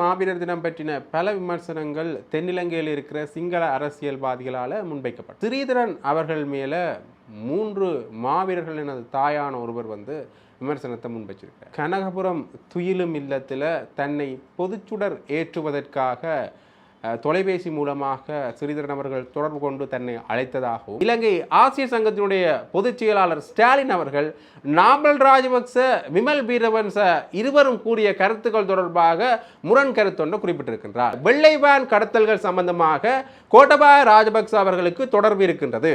மாவீரர் தினம் பற்றின பல விமர்சனங்கள் தென்னிலங்கையில் இருக்கிற சிங்கள அரசியல்வாதிகளால் முன்வைக்கப்பட்டது. ஸ்ரீதரன் அவர்கள் மேல மூன்று மாவீரர்கள் எனது தாயான ஒருவர் வந்து விமர்சனத்தை முன்வச்சிருக்கார் கனகபுரம் துயிலும் இல்லத்தில் தன்னை பொதுச்சுடர் ஏற்றுவதற்காக தொலைபேசி மூலமாக சிறிதரன் அவர்கள் தொடர்பு கொண்டு தன்னை அழைத்ததாகவும் இலங்கை ஆசிய சங்கத்தினுடைய பொதுச் செயலாளர் ஸ்டாலின் அவர்கள் நாமல் ராஜபக்ச விமல் பீரவன்ச இருவரும் கூறிய கருத்துக்கள் தொடர்பாக முரண் கருத்தொன்று குறிப்பிட்டிருக்கின்றார். வெள்ளை வேன் கடத்தல்கள் சம்பந்தமாக கோட்டபாய ராஜபக்ச அவர்களுக்கு தொடர்பு இருக்கின்றது.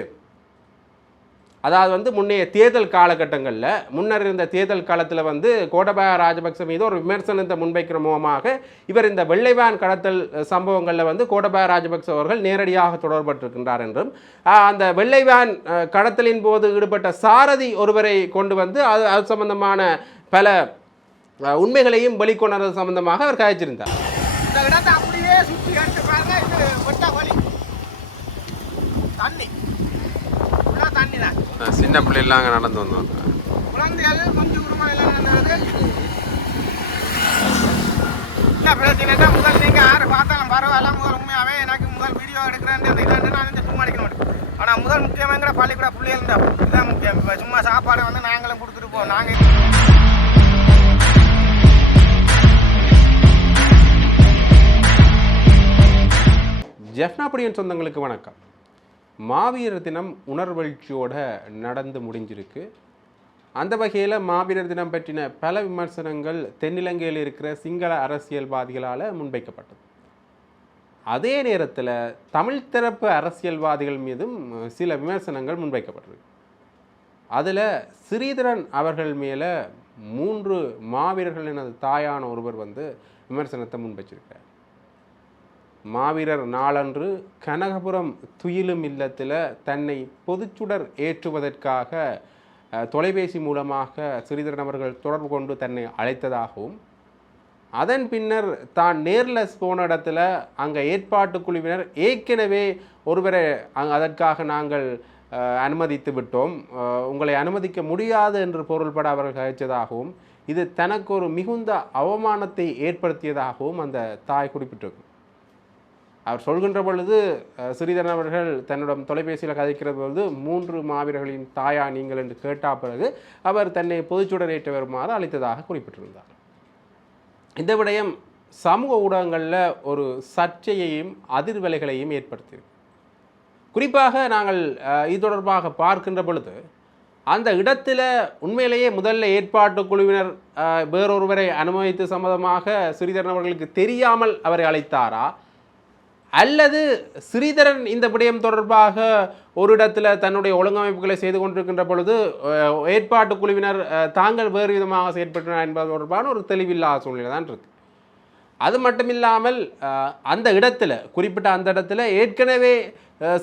அதாவது வந்து முன்னைய தேர்தல் காலகட்டங்களில் முன்னர் இருந்த தேர்தல் காலத்தில் வந்து கோட்டபாய ராஜபக்ச மீது ஒரு விமர்சனத்தை முன்வைக்கிற மூலமாக இவர் இந்த வெள்ளைவான் கடத்தல் சம்பவங்களில் வந்து கோட்டபாய ராஜபக்ச அவர்கள் நேரடியாக தொடர்பட்டிருக்கின்றார் என்றும் அந்த வெள்ளைவான் கடத்தலின் போது ஈடுபட்ட சாரதி ஒருவரை கொண்டு வந்து அது அது சம்பந்தமான பல உண்மைகளையும் வெளிக்கொணர்வது சம்பந்தமாக அவர் கழிச்சிருந்தார் அப்படியே சுற்றி தண்ணி. தண்ணி தான் சின்ன பிள்ளைலாம் அங்கே நடந்து வந்தோம். குழந்தைகள் கொஞ்சம் குடும்பம் எல்லாம் நடந்தது. இல்லை பிரச்சனை முதல் நீங்கள் யார் பார்த்தாலும் பரவாயில்ல. முதல் உண்மையாகவே எனக்கு முதல் வீடியோ எடுக்கிறேன் இல்லைன்னு நான் இந்த சும்மா அடிக்க மாட்டேன். ஆனால் முதல் முக்கியமாங்கிற பள்ளிக்கூட பிள்ளைகள் தான் இதுதான் முக்கியம். இப்போ சும்மா சாப்பாடு வந்து நாங்களும் கொடுத்துட்டு போவோம் நாங்கள் ஜெஃப்னாபடியன் சொந்தங்களுக்கு வணக்கம். மாவீரர் தினம் உணர்வெழுச்சியோட நடந்து முடிஞ்சிருக்கு. அந்த வகையில் மாவீரர் தினம் பற்றின பல விமர்சனங்கள் தென்னிலங்கையில் இருக்கிற சிங்கள அரசியல்வாதிகளால் முன்வைக்கப்பட்டது. அதே நேரத்தில் தமிழ் தரப்பு அரசியல்வாதிகள் மீதும் சில விமர்சனங்கள் முன்வைக்கப்பட்டிருக்கு. அதில் ஸ்ரீதரன் அவர்கள் மேலே மூன்று மாவீரர்கள் எனது தாயான ஒருவர் வந்து விமர்சனத்தை முன்வைச்சிருக்கார் மாவீரர் நாளன்று கனகபுரம் துயிலும் இல்லத்தில் தன்னை பொதுச்சுடர் ஏற்றுவதற்காக தொலைபேசி மூலமாக சிறிதரன் அவர்கள் தொடர்பு கொண்டு தன்னை அழைத்ததாகவும் அதன் பின்னர் தான் நேரில் போன இடத்துல அங்கே ஏற்பாட்டு குழுவினர் ஏற்கனவே ஒருவரை அதற்காக நாங்கள் அனுமதித்து விட்டோம். உங்களை அனுமதிக்க முடியாது என்று பொருள்பட அவர்கள் கழிச்சதாகவும் இது தனக்கு ஒரு மிகுந்த அவமானத்தை ஏற்படுத்தியதாகவும் அந்த தாய் குறிப்பிட்டிருக்கும் அவர் சொல்கின்ற பொழுது சிறிதரன் அவர்கள் தன்னிடம் தொலைபேசியில் கதைக்கிற பொழுது மூன்று மாவீரர்களின் தாயா நீங்கள்? என்று கேட்டா பிறகு அவர் தன்னை பொதுச்சுடர் ஏற்ற வருமாறு அளித்ததாக குறிப்பிட்டிருந்தார். இந்த விடயம் சமூக ஊடகங்களில் ஒரு சர்ச்சையையும் அதிர்வலைகளையும் ஏற்படுத்தியிருக்கு. குறிப்பாக நாங்கள் இது தொடர்பாக பார்க்கின்ற பொழுது அந்த இடத்துல உண்மையிலேயே முதல்ல ஏற்பாட்டு குழுவினர் வேறொருவரை அனுமதித்து சம்மதமாக சிறிதரன் அவர்களுக்கு தெரியாமல் அவரை அழைத்தாரா? அல்லது ஸ்ரீதரன் இந்த விடயம் தொடர்பாக ஒரு இடத்துல தன்னுடைய ஒழுங்கமைப்புகளை செய்து கொண்டிருக்கின்ற பொழுது ஏற்பாட்டு குழுவினர் தாங்கள் வேறு விதமாக செயற்பட்டனர் என்பது தொடர்பான ஒரு தெளிவில்லாத சூழ்நிலை தான் இருக்கு. அது மட்டும் இல்லாமல் அந்த இடத்துல குறிப்பிட்ட அந்த இடத்துல ஏற்கனவே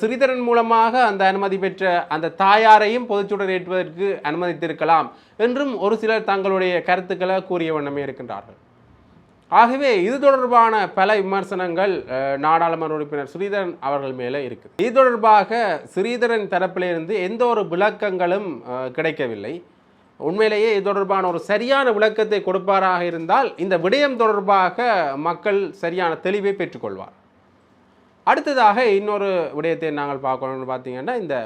ஸ்ரீதரன் மூலமாக அந்த அனுமதி பெற்ற அந்த தாயாரையும் பொதுச்சுடர் ஏற்றுவதற்கு அனுமதித்திருக்கலாம் என்றும் ஒரு சிலர் தங்களுடைய கருத்துக்களை கூறிய வண்ணமே இருக்கின்றார்கள். ஆகவே இது தொடர்பான பல விமர்சனங்கள் நாடாளுமன்ற உறுப்பினர் ஸ்ரீதரன் அவர்கள் மேலே இருக்குது இது தொடர்பாக ஸ்ரீதரன் தரப்பிலிருந்து எந்த ஒரு விளக்கங்களும் கிடைக்கவில்லை. உண்மையிலேயே இது தொடர்பான ஒரு சரியான விளக்கத்தை கொடுப்பாராக இருந்தால் இந்த விடயம் தொடர்பாக மக்கள் சரியான தெளிவை பெற்றுக்கொள்வார். அடுத்ததாக இன்னொரு விடயத்தை நாங்கள் பார்க்கணும்னு பார்த்தீங்கன்னா இந்த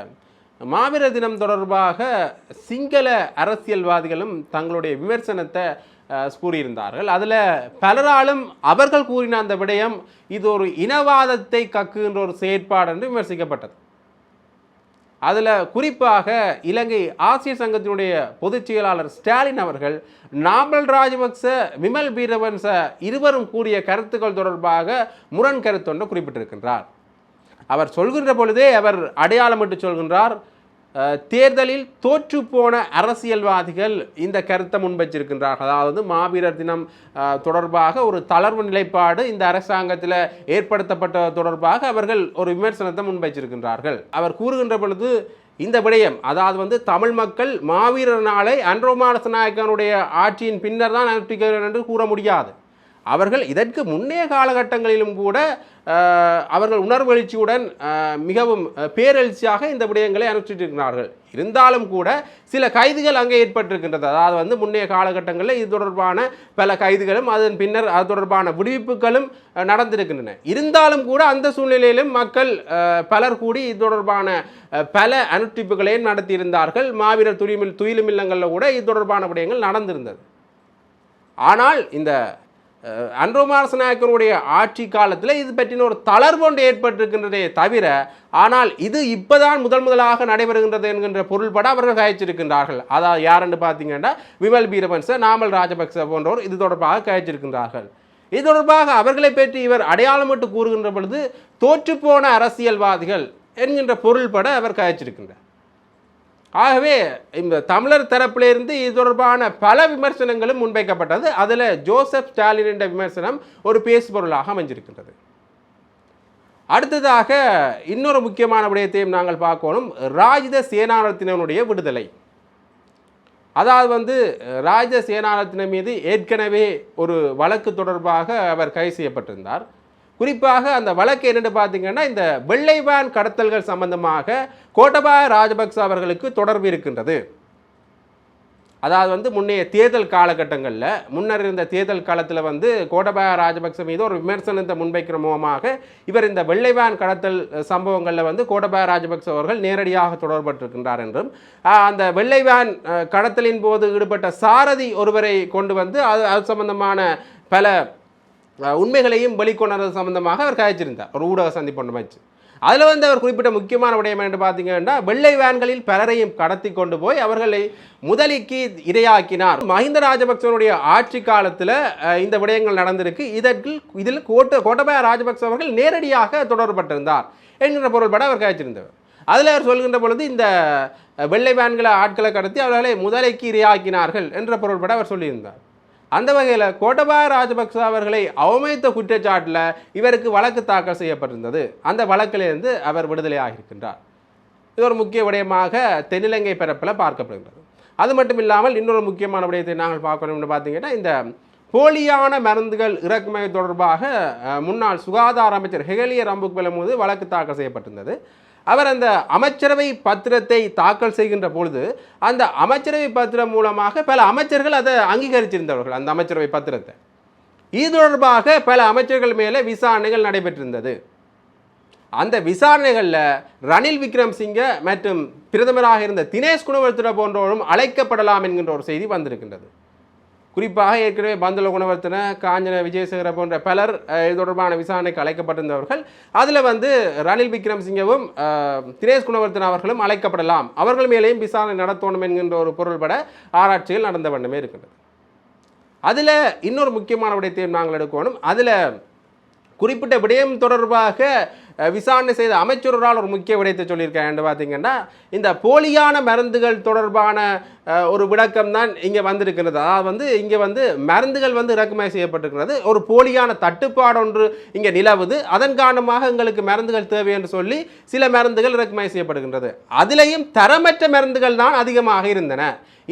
மாவீர தினம் தொடர்பாக சிங்கள அரசியல்வாதிகளும் தங்களுடைய விமர்சனத்தை கூறியிருந்தார்கள். அதில் பலராலும் அவர்கள் கூறின அந்த விடயம் இது ஒரு இனவாதத்தை கக்குகின்ற ஒரு செயற்பாடு என்று விமர்சிக்கப்பட்டது. அதில் குறிப்பாக இலங்கை ஆசிய சங்கத்தினுடைய பொதுச் செயலாளர் ஸ்டாலின் அவர்கள் நாமல் ராஜபக்ச விமல் வீரவன்ச இருவரும் கூறிய கருத்துக்கள் தொடர்பாக முரண் கருத்தொன்று குறிப்பிட்டிருக்கின்றார். அவர் சொல்கின்ற பொழுதே அவர் அடையாளமிட்டு சொல்கின்றார் தேர்தலில் தோற்றுப்போன அரசியல்வாதிகள் இந்த கருத்தை முன்வச்சிருக்கின்றார்கள் அதாவது மாவீரர் தினம் தொடர்பாக ஒரு தளர்வு நிலைப்பாடு இந்த அரசாங்கத்தில் ஏற்படுத்தப்பட்ட தொடர்பாக அவர்கள் ஒரு விமர்சனத்தை முன்வைச்சிருக்கின்றார்கள் அவர் கூறுகின்ற பொழுது இந்த விடயம் அதாவது வந்து தமிழ் மக்கள் மாவீரர் நாளை அன்ரோமானச நாயக்கனுடைய ஆட்சியின் பின்னர் தான் அனுஷ்டிக்கிறார்கள் என்று கூற முடியாது. அவர்கள் இதற்கு முன்னைய காலகட்டங்களிலும் கூட அவர்கள் உணர்வெழுச்சியுடன் மிகவும் பேரெழுச்சியாக இந்த விடயங்களை அனுப்பிச்சிட்டிருக்கிறார்கள் இருந்தாலும் கூட சில கைதுகள் அங்கே ஏற்பட்டிருக்கின்றது. அதாவது வந்து முன்னைய காலகட்டங்களில் இது தொடர்பான பல கைதுகளும் அதன் பின்னர் அது தொடர்பான விடுவிப்புகளும் நடந்திருக்கின்றன. இருந்தாலும் கூட அந்த சூழ்நிலையிலும் மக்கள் பலர் கூடி இது தொடர்பான பல அனுஷ்டிப்புகளையும் நடத்தியிருந்தார்கள். மாவீரர் துயிலுமில் துயிலுமில்லங்களில் கூட இது தொடர்பான விடயங்கள் நடந்திருந்தது. ஆனால் இந்த அன்ரோமாரச நாயக்கனுடைய ஆட்சி காலத்தில் இது பற்றின ஒரு தளர்வு ஒன்று ஏற்பட்டிருக்கின்றதே தவிர ஆனால் இது இப்போதான் முதல் முதலாக நடைபெறுகின்றது என்கின்ற பொருள்பட அவர்கள் கயச்சிருக்கின்றார்கள். அதாவது யாருன்னு பார்த்தீங்கன்னா விமல் பீரபன்ச நாமல் ராஜபக்ச போன்றோர் இது தொடர்பாக கயச்சிருக்கின்றார்கள். இது தொடர்பாக அவர்களை பற்றி இவர் அடையாளமிட்டு கூறுகின்ற பொழுது தோற்றுப்போன அரசியல்வாதிகள் என்கின்ற பொருள்பட அவர் கயச்சிருக்கின்றார். ஆகவே இந்த தமிழர் தரப்பிலிருந்து இது தொடர்பான பல விமர்சனங்களும் முன்வைக்கப்பட்டது. அதில் ஜோசப் ஸ்டாலின் என்ற விமர்சனம் ஒரு பேசுபொருளாக அமைஞ்சிருக்கின்றது. அடுத்ததாக இன்னொரு முக்கியமான விடயத்தையும் நாங்கள் பார்க்கணும். ராஜித சேனாரத்தினனுடைய விடுதலை. அதாவது வந்து ராஜ சேனாரத்தின மீது ஏற்கனவே ஒரு வழக்கு தொடர்பாக அவர் கைது செய்யப்பட்டிருந்தார். குறிப்பாக அந்த வழக்கு என்னென்னு பார்த்தீங்கன்னா இந்த வெள்ளை வேன் கடத்தல்கள் சம்பந்தமாக கோட்டபாய ராஜபக்ச அவர்களுக்கு தொடர்பு இருக்கின்றது. அதாவது வந்து முன்னைய தேர்தல் காலகட்டங்களில் முன்னர் இருந்த தேர்தல் காலத்தில் வந்து கோட்டபாய ராஜபக்ச மீது ஒரு விமர்சனத்தை முன்வைக்கிற மூலமாக இவர் இந்த வெள்ளை வேன் கடத்தல் சம்பவங்களில் வந்து கோட்டபாய ராஜபக்ச அவர்கள் நேரடியாக தொடர்பட்டிருக்கின்றார் என்றும் அந்த வெள்ளை வேன் கடத்தலின் போது ஈடுபட்ட சாரதி ஒருவரை கொண்டு வந்து அது அது சம்பந்தமான பல உண்மைகளையும் வெளிக்கொணர்றது சம்பந்தமாக அவர் கழிச்சிருந்தார் ஒரு ஊடக சந்திப்பு ஒன்று வச்சு. அதில் வந்து அவர் குறிப்பிட்ட முக்கியமான விடயம் என்று பார்த்தீங்கன்னா வெள்ளை வேன்களில் பலரையும் கடத்தி கொண்டு போய் அவர்களை முதலிக்கு இரையாக்கினார். மஹிந்த ராஜபக்சனுடைய ஆட்சி காலத்தில் இந்த விடயங்கள் நடந்திருக்கு. இதற்கு இதில் கோட்ட கோட்டபாய ராஜபக்ச அவர்கள் நேரடியாக தொடர்பட்டிருந்தார் என்கிற பொருள்பட அவர் கழிச்சிருந்தவர் அதில் அவர் சொல்கின்ற பொழுது இந்த வெள்ளை வேன்களை ஆட்களை கடத்தி அவர்களை முதலைக்கு இரையாக்கினார்கள் என்ற பொருள்பட அவர் சொல்லியிருந்தார். அந்த வகையில் கோட்டபாய ராஜபக்ச அவர்களை அவமதித்த குற்றச்சாட்டில் இவருக்கு வழக்கு தாக்கல் செய்யப்பட்டிருந்தது. அந்த வழக்கிலிருந்து அவர் விடுதலை ஆகியிருக்கின்றார் இது ஒரு முக்கிய விடயமாக தென்னிலங்கை பரப்பில் பார்க்கப்படுகிறது அது மட்டும் இல்லாமல் இன்னொரு முக்கியமான விடயத்தை நாங்கள் பார்க்கணும்னு பார்த்தீங்கன்னா இந்த போலியான மருந்துகள் இறக்குமதி தொடர்பாக முன்னாள் சுகாதார அமைச்சர் ஹெகலிய ரம்புக்வெல மீது வழக்கு தாக்கல் செய்யப்பட்டிருந்தது. அவர் அந்த அமைச்சரவை பத்திரத்தை தாக்கல் செய்கின்ற பொழுது அந்த அமைச்சரவை பத்திரம் மூலமாக பல அமைச்சர்கள் அதை அங்கீகரிச்சிருந்தவர்கள் அந்த அமைச்சரவை பத்திரத்தை. இது தொடர்பாக பல அமைச்சர்கள் மேலே விசாரணைகள் நடைபெற்றிருந்தது. அந்த விசாரணைகளில் ரணில் விக்ரம்சிங்க மற்றும் பிரதமராக இருந்த தினேஷ் குணவர்த்தன போன்றோரும் அழைக்கப்படலாம் என்கின்ற ஒரு செய்தி வந்திருக்கின்றது. குறிப்பாக ஏற்கனவே பந்துல குணவர்த்தன காஞ்சன விஜயசேகர போன்ற பலர் இது தொடர்பான விசாரணைக்கு அழைக்கப்பட்டிருந்தவர்கள். அதில் வந்து ரணில் விக்ரம்சிங்கவும் தினேஷ் குணவர்த்தன அவர்களும் அழைக்கப்படலாம். அவர்கள் மேலேயும் விசாரணை நடத்தணும் என்கின்ற ஒரு பொருள்பட ஆராய்ச்சிகள் நடந்த வண்ணமே இருக்கின்றது. அதில் இன்னொரு முக்கியமான விடயத்தையும் நாங்கள் எடுக்கணும். அதில் குறிப்பிட்ட விடயம் தொடர்பாக விசாரணை செய்த அமைச்சரால் ஒரு முக்கிய விடயத்தை சொல்லியிருக்காங்க. பார்த்தீங்கன்னா இந்த போலியான மருந்துகள் தொடர்பான ஒரு விளக்கம் தான் இங்கே வந்திருக்கிறது. அதாவது வந்து இங்கே வந்து மருந்துகள் வந்து இறக்குமதி செய்யப்பட்டிருக்கிறது. ஒரு போலியான தட்டுப்பாடு ஒன்று இங்கே நிலவுது. அதன் காரணமாக எங்களுக்கு மருந்துகள் தேவை என்று சொல்லி சில மருந்துகள் இறக்குமதி செய்யப்படுகின்றது. அதிலேயும் தரமற்ற மருந்துகள் தான் அதிகமாக இருந்தன.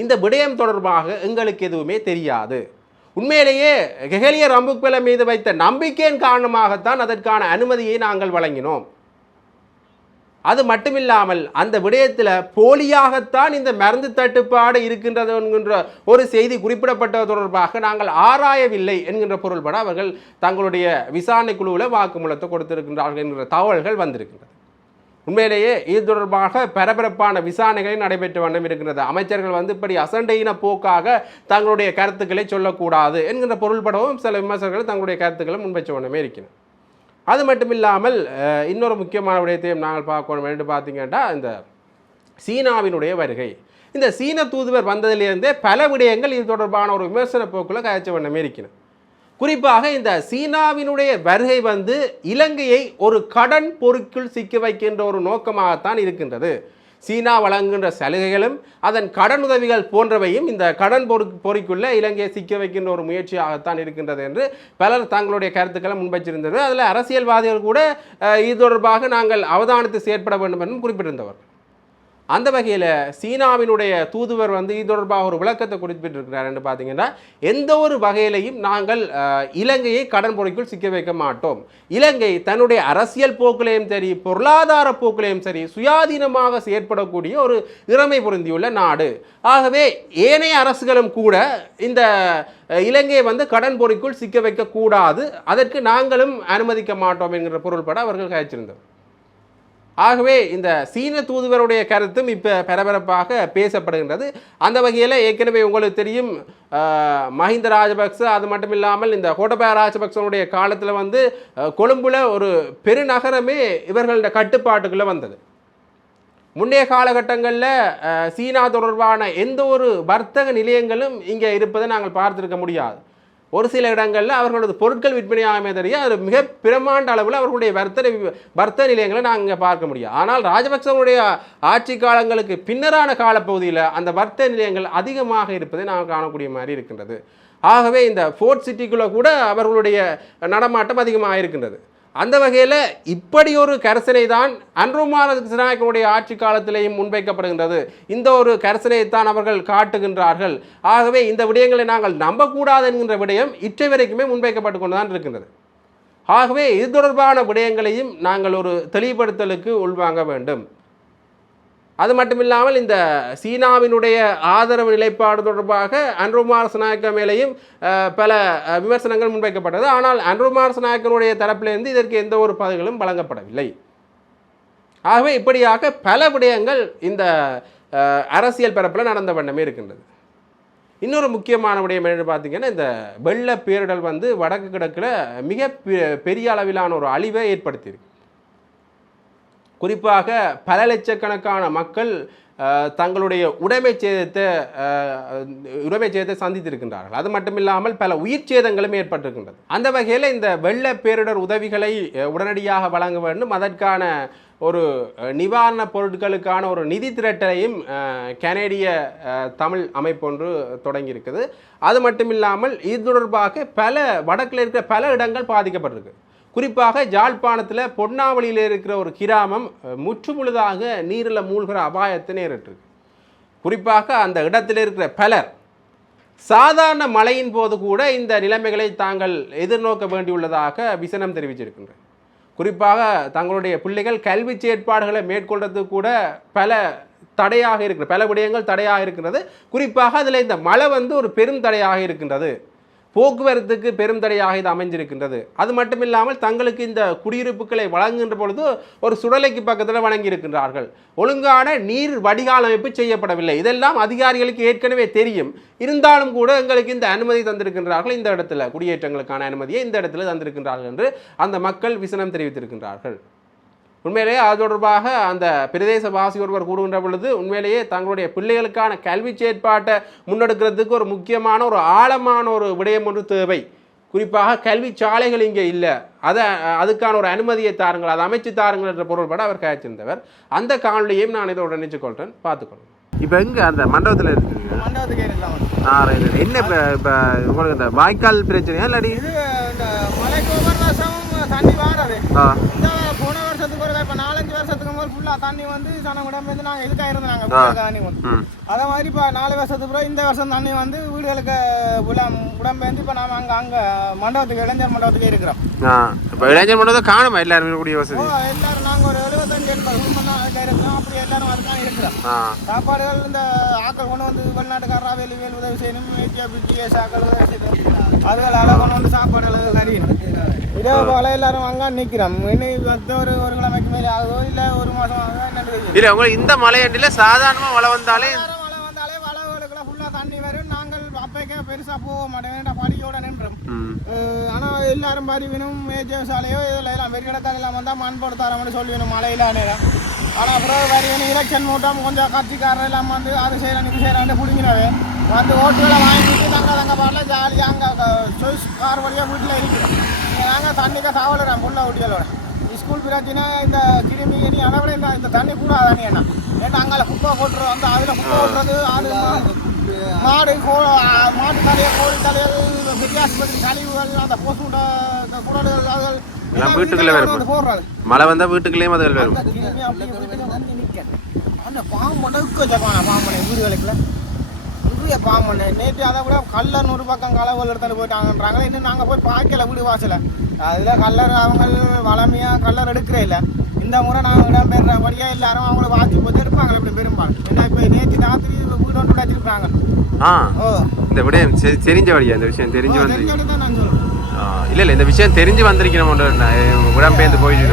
இந்த விடயம் தொடர்பாக எங்களுக்கு எதுவுமே தெரியாது. உண்மையிலேயே கெஹலிய ரம்புக்வெல மீது வைத்த நம்பிக்கையின் காரணமாகத்தான் அதற்கான அனுமதியை நாங்கள் வழங்கினோம். அது மட்டுமில்லாமல் அந்த விடயத்தில் போலியாகத்தான் இந்த மருந்து தட்டுப்பாடு இருக்கின்றது என்கின்ற ஒரு செய்தி குறிப்பிடப்பட்டது தொடர்பாக நாங்கள் ஆராயவில்லை என்கின்ற பொருள்பட அவர்கள் தங்களுடைய விசாரணை குழுவில் வாக்குமூலத்தை கொடுத்திருக்கின்றார்கள் என்கிற தகவல்கள் வந்திருக்கின்றது. உண்மையிலேயே இது தொடர்பாக பரபரப்பான விசாரணைகளை நடைபெற்ற வண்ணம் இருக்கின்றது அமைச்சர்கள் வந்து இப்படி அசண்டையின போக்காக தங்களுடைய கருத்துக்களை சொல்லக்கூடாது என்கின்ற பொருள்படவும் சில விமர்சகர்கள் தங்களுடைய கருத்துக்களை முன்வைச்ச வண்ணமே இருக்கிறது அது மட்டும் இல்லாமல் இன்னொரு முக்கியமான விடயத்தையும் நாங்கள் பார்க்கணும் என்று பார்த்தீங்கன்னா இந்த சீனாவினுடைய வருகை. இந்த சீன தூதுவர் வந்ததிலிருந்தே பல விடயங்கள் இது தொடர்பான ஒரு விமர்சன போக்கில் காய்ச்ச வண்ணமே இருக்கிறது. குறிப்பாக இந்த சீனாவினுடைய வருகை வந்து இலங்கையை ஒரு கடன் பொறுக்குள் சிக்க வைக்கின்ற ஒரு நோக்கமாகத்தான் இருக்கின்றது. சீனா வழங்குகின்ற சலுகைகளும் அதன் கடன் உதவிகள் போன்றவையும் இந்த கடன் பொறு பொறிக்குள்ள இலங்கையை சிக்க வைக்கின்ற ஒரு முயற்சியாகத்தான் இருக்கின்றது என்று பலர் தங்களுடைய கருத்துக்களை முன்வைச்சிருந்தது அதில் அரசியல்வாதிகள் கூட இது தொடர்பாக நாங்கள் அவதானித்து செயற்பட வேண்டும் என்றும் குறிப்பிட்டிருந்தவர். அந்த வகையில் சீனாவினுடைய தூதுவர் வந்து இது தொடர்பாக ஒரு விளக்கத்தை குறிப்பிட்டிருக்கிறார் என்று பார்த்தீங்கன்னா எந்த ஒரு வகையிலையும் நாங்கள் இலங்கையை கடன் பொறைக்குள் சிக்க வைக்க மாட்டோம். இலங்கை தன்னுடைய அரசியல் போக்கிலையும் சரி பொருளாதார போக்கிலையும் சரி சுயாதீனமாக செயற்படக்கூடிய ஒரு திறமை பொருந்தியுள்ள நாடு. ஆகவே ஏனைய அரசுகளும் கூட இந்த இலங்கையை வந்து கடன் பொறிக்குள் சிக்க வைக்கக்கூடாது. அதற்கு நாங்களும் அனுமதிக்க மாட்டோம் என்கிற பொருள்பட அவர்கள் கழிச்சிருந்தோம் ஆகவே இந்த சீன தூதுவருடைய கருத்தும் இப்போ பரபரப்பாக பேசப்படுகின்றது. அந்த வகையில் ஏற்கனவே உங்களுக்கு தெரியும் மஹிந்த ராஜபக்ச அது மட்டும் இல்லாமல் இந்த கோட்டபய ராஜபக்சனுடைய காலத்தில் வந்து கொழும்புல ஒரு பெருநகரமே இவர்களோட கட்டுப்பாட்டுக்குள்ளே வந்தது. முன்னைய காலகட்டங்களில் சீனா தொடர்பான எந்த ஒரு வர்த்தக நிலையங்களும் இங்கே இருப்பதை நாங்கள் பார்த்துருக்க முடியாது. ஒரு சில இடங்களில் அவர்களது பொருட்கள் விற்பனையாகவே தெரிய அது மிக பிரமாண்ட அளவில் அவர்களுடைய வர்த்தக வர்த்தக நிலையங்களை நாங்கள் பார்க்க முடியும். ஆனால் ராஜபக்சவனுடைய ஆட்சி காலங்களுக்கு பின்னரான காலப்பகுதியில் அந்த வர்த்தக நிலையங்கள் அதிகமாக இருப்பதை நாம் காணக்கூடிய மாதிரி இருக்கின்றது. ஆகவே இந்த ஃபோர்ட் சிட்டிக்குள்ளே கூட அவர்களுடைய நடமாட்டம் அதிகமாக இருக்கின்றது. அந்த வகையில் இப்படி ஒரு கரசனை தான் அன்ருமார திசாநாயக்கனுடைய ஆட்சி காலத்திலேயும் முன்வைக்கப்படுகின்றது. இந்த ஒரு கரசனையை தான் அவர்கள் காட்டுகின்றார்கள். ஆகவே இந்த விடயங்களை நாங்கள் நம்பக்கூடாது என்கின்ற விடயம் இற்றை வரைக்குமே முன்வைக்கப்பட்டு கொண்டு தான் இருக்கின்றது. ஆகவே இது தொடர்பான விடயங்களையும் நாங்கள் ஒரு தெளிவுபடுத்தலுக்கு உள்வாங்க வேண்டும். அது மட்டும் இல்லாமல் இந்த சீனாவினுடைய ஆதரவு நிலைப்பாடு தொடர்பாக அன்ருமார் சநாயக்க மேலேயும் பல விமர்சனங்கள் முன்வைக்கப்பட்டது. ஆனால் அன்ருமார் சநாயக்கனுடைய தரப்பிலிருந்து இதற்கு எந்த ஒரு பதில்களும் வழங்கப்படவில்லை. ஆகவே இப்படியாக பல விடயங்கள் இந்த அரசியல் பரப்பில் நடந்த வண்ணமே இருக்கின்றது. இன்னொரு முக்கியமான விடயம் என்னென்னு பார்த்தீங்கன்னா இந்த வெள்ள பேரிடல் வந்து வடக்கு கிழக்கில் மிக பெ- பெரிய அளவிலான ஒரு அழிவை ஏற்படுத்தியிருக்கு. குறிப்பாக பல லட்சக்கணக்கான மக்கள் தங்களுடைய உடைமை சேதத்தை உடைமை சேதத்தை சந்தித்திருக்கின்றார்கள். அது மட்டும் இல்லாமல் பல உயிர் சேதங்களும் ஏற்பட்டிருக்கின்றது. அந்த வகையில் இந்த வெள்ள பேரிடர் உதவிகளை உடனடியாக வழங்க வேண்டும். அதற்கான ஒரு நிவாரண நிவாரணப் பொருட்களுக்கான ஒரு நிதி திரட்டலையும் கனேடிய அஹ், தமிழ் அமைப்பொன்று தொடங்கியிருக்குது. அது மட்டும் இல்லாமல் இது தொடர்பாக பல வடக்கில் இருக்கிற பல இடங்கள் பாதிக்கப்பட்டிருக்கு. குறிப்பாக ஜாழ்ப்பாணத்தில் பொன்னாவளியில் இருக்கிற ஒரு கிராமம் முற்றுமுழுதாக நீரில் மூழ்கிற அபாயத்தை நேரிட்டிருக்கு. குறிப்பாக அந்த இடத்தில் இருக்கிற பலர் சாதாரண மழையின் போது கூட இந்த நிலைமைகளை தாங்கள் எதிர்நோக்க வேண்டியுள்ளதாக விசனம் தெரிவிச்சிருக்கின்றனர். குறிப்பாக தங்களுடைய பிள்ளைகள் கல்வி செயற்பாடுகளை மேற்கொள்றதுக்கு கூட பல தடையாக இருக்கிற பல விடயங்கள் தடையாக இருக்கின்றது குறிப்பாக அதில் இந்த மழை வந்து ஒரு பெரும் தடையாக இருக்கின்றது. போக்குவரத்துக்கு பெரும் தடையாக இது அமைஞ்சிருக்கின்றது. அது மட்டும் இல்லாமல் தங்களுக்கு இந்த குடியிருப்புகளை வழங்குகின்ற பொழுது ஒரு சுடலைக்கு பக்கத்தில் வழங்கி இருக்கின்றார்கள் ஒழுங்கான நீர் வடிகால் அமைப்பு செய்யப்படவில்லை. இதெல்லாம் அதிகாரிகளுக்கு ஏற்கனவே தெரியும். இருந்தாலும் கூட எங்களுக்கு இந்த அனுமதி தந்திருக்கின்றார்கள். இந்த இடத்துல குடியேற்றங்களுக்கான அனுமதியை இந்த இடத்துல தந்திருக்கின்றார்கள் என்று அந்த மக்கள் விசனம் தெரிவித்திருக்கின்றார்கள். உண்மையிலேயே அது தொடர்பாக அந்த பிரதேசவாசி ஒருவர் கூடுகின்ற பொழுது உண்மையிலேயே தங்களுடைய பிள்ளைகளுக்கான கல்வி செயற்பாட்டை முன்னெடுக்கிறதுக்கு ஒரு முக்கியமான ஒரு ஆழமான ஒரு விடயம் ஒன்று தேவை. குறிப்பாக கல்வி சாலைகள் இங்கே இல்லை. அதை அதுக்கான ஒரு அனுமதியை தாருங்கள் அதை அமைச்சு தாருங்கள் என்ற பொருள்பட அவர் காய்ச்சிருந்தவர். அந்த காணொலியையும் நான் இதோட நினைச்சு கொள்கிறேன் பார்த்துக்கொள்ளும். இப்போ எங்கே அந்த மண்டபத்தில் மண்டபத்துக்கு ஏறிடலாம் என்ன இப்போ இப்போ உங்களுக்கு இந்த வாய்க்கால் பிரச்சனையா இல்லாடி தண்ணி வாரது இந்த போன வருஷத்துக்கு ஒரு இப்போ நாலஞ்சு ஃபுல்லாக தண்ணி வந்து சனகுடம் வந்து நாங்கள் இதுக்காக இருந்தாங்க தண்ணி வந்து. அதே மாதிரி இப்போ நாலு வருஷத்துக்கு பிறகு இந்த வருஷம் தண்ணி வந்து வீடுகளுக்கு உடம் உடம்பெயர்ந்து இப்போ நாம அங்கே அங்கே மண்டபத்துக்கு இளைஞர் மண்டபத்துக்கு இருக்கிறோம். இப்போ இளைஞர் மண்டபத்தை காணுமா எல்லாருமே கூடிய ஓ வசதி எல்லாரும் நாங்கள் ஒரு எழுபத்தஞ்சு எண்பது குடும்பம் தான் அதுக்கு இருக்கிறோம். அப்படி எல்லாரும் அதுக்காக இருக்கிறோம். சாப்பாடுகள் இந்த ஆக்கள் கொண்டு வந்து வெளிநாட்டுக்காரரா வெளி வேல் உதவி செய்யணும். ஏடியா பிடிஎஸ் ஆக்கள் உதவி செய்யணும் அதுகள் அளவு கொண்டு வந்து சாப்பாடுகள் அறியணும் இதே போல எல்லாரும் அங்கே நிற்கிறோம் இன்னும் பத்து ஒரு ஒரு கிழமைக்கு மேலே ஆகுதோ இல்லை ஒரு மாதம் ஆகுதோ என்னன்னு இல்லை உங்களுக்கு இந்த மலையண்டில் சாதாரணமாக மழை வந்தாலே மழை வந்தாலே வளவுகளுக்குலாம் ஃபுல்லாக தண்ணி வரும். நாங்கள் அப்போக்கே பெருசாக போக மாட்டோம் படியோட நின்றோம். ஆனால் எல்லாரும் பதிவினும் மேஜோ சாலையோ இதில் எல்லாம் வெறி கிடக்காது எல்லாம் வந்தால் மண் போட்டு தரோம்னு சொல்லிடணும் மழையில நேரம். ஆனால் அப்புறம் வரிவனும் எலெக்ஷன் மூட்டம் கொஞ்சம் கட்சிக்காரர் எல்லாம் வந்து அது செய்கிறேன் இது பிடிங்கினவே. வந்து ஓட்டுகளை வாங்கிட்டு நாங்கள் அங்கே பாடல ஜாலியாக அங்கே கார் வழியாக வீட்டில் இருக்கிறோம் நாங்கள் தண்ணிக்கு தாவலுறோம் புள்ள ஊட்டிகளோட ஸ்கூல் பிரச்சனை இந்த கிருமி இனி அதை விட இந்த இந்த தண்ணி கூட தண்ணி என்ன? ஏன்னா அங்கே குப்பை போட்டுறோம் அந்த அதில் குப்பை போட்டுறது ஆடு மாடு. மாடு கோ மாட்டு தலையல் கோழி தலையல் பெரிய ஆஸ்பத்திரி கழிவுகள் அந்த போசுண்ட குடல்கள் அதுகள் எல்லாம் வீட்டுக்குள்ளே வரும். வந்து போடுறது. மழை வந்தால் வீட்டுக்குள்ளேயும் அதுகள் வரும் பாம்பு பாம்பு வீடுகளுக்குள்ள. நிறைய பாம்பு. நேற்று அதை விட கல்லர் ஒரு பக்கம் களவுகள் எடுத்துட்டு போயிட்டாங்கன்றாங்களே. இன்னும் நாங்கள் போய் பார்க்கல வீடு வாசல. அதில் கல்லர் அவங்க வளமையாக கல்லர் எடுக்கிறே இல்லை. இந்த முறை நாங்கள் இடம்பெறபடியாக எல்லாரும் அவங்கள வாசி போட்டு எடுப்பாங்க இப்படி பெரும்பாலும். ஏன்னா இப்போ நேற்று ராத்திரி வீடு ஒன்று வச்சிருக்காங்க ஆ இந்த விடயம் தெரிஞ்ச வழியா? இந்த விஷயம் தெரிஞ்சு வந்து இல்ல இல்ல இந்த விஷயம் தெரிஞ்சு வந்திருக்கணும் உடம்பெயர்ந்து போயிட்டு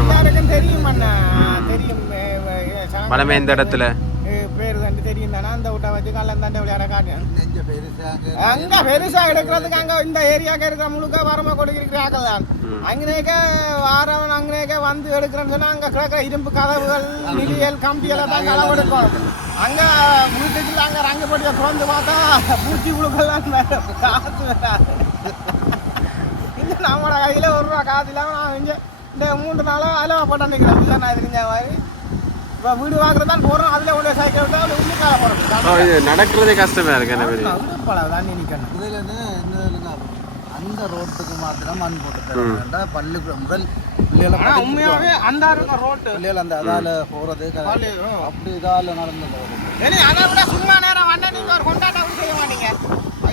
தெரியும் தெரியும் மலமே இந்த இடத்துல. தாண்டி தெரியும் தானே அந்த விட்டா வச்சு கள்ளம் தாண்டி விளையாட காட்டேன் அங்க பெருசா எடுக்கிறதுக்கு அங்க இந்த ஏரியாக்கு இருக்கிற முழுக்க வரமா கொடுக்கிறாங்க தான் அங்கனேக்க வாரவன் அங்கனேக்க வந்து எடுக்கிறேன்னு சொன்னா அங்க கிடக்கிற இரும்பு கதவுகள் நிலியல் கம்பியெல்லாம் தான் களவு எடுக்கணும் அங்க வீட்டுக்கு அங்க ரங்க போட்டிய திறந்து பார்த்தா பூச்சி புழுக்கெல்லாம் காசு வராது நம்மளோட கையில ஒரு ரூபா காசு இல்லாம நான் இங்க இந்த மூன்று நாளா அலவா போட்டு நிற்கிறேன் இல்லை நான் தெரிஞ்ச மாதிரி இப்போ வீடு வாங்குறது தான் போகிறோம் அதில் உள்ள சைக்கிள் விட்டு அதில் உள்ளுக்கால ஆ, போகிறோம் இது நடக்கிறதே கஷ்டமா இருக்கு என்ன பெரிய? பல தண்ணி நிற்கணும் இதில் என்ன என்னதுன்னா, அந்த ரோட்டுக்கு மாத்திரம் மண் போட்டு தருவாங்கடா பள்ளிக்கூடம் முதல் பிள்ளைகளை உண்மையாவே அந்த ரோட்டு. பிள்ளைகள் அந்த அதால ஓ. அப்படி இதால நடந்தது சரி அதை விட சும்மா நேரம் வந்தா நீங்க ஒரு கொண்டாட்டம் செய்ய மாட்டீங்க.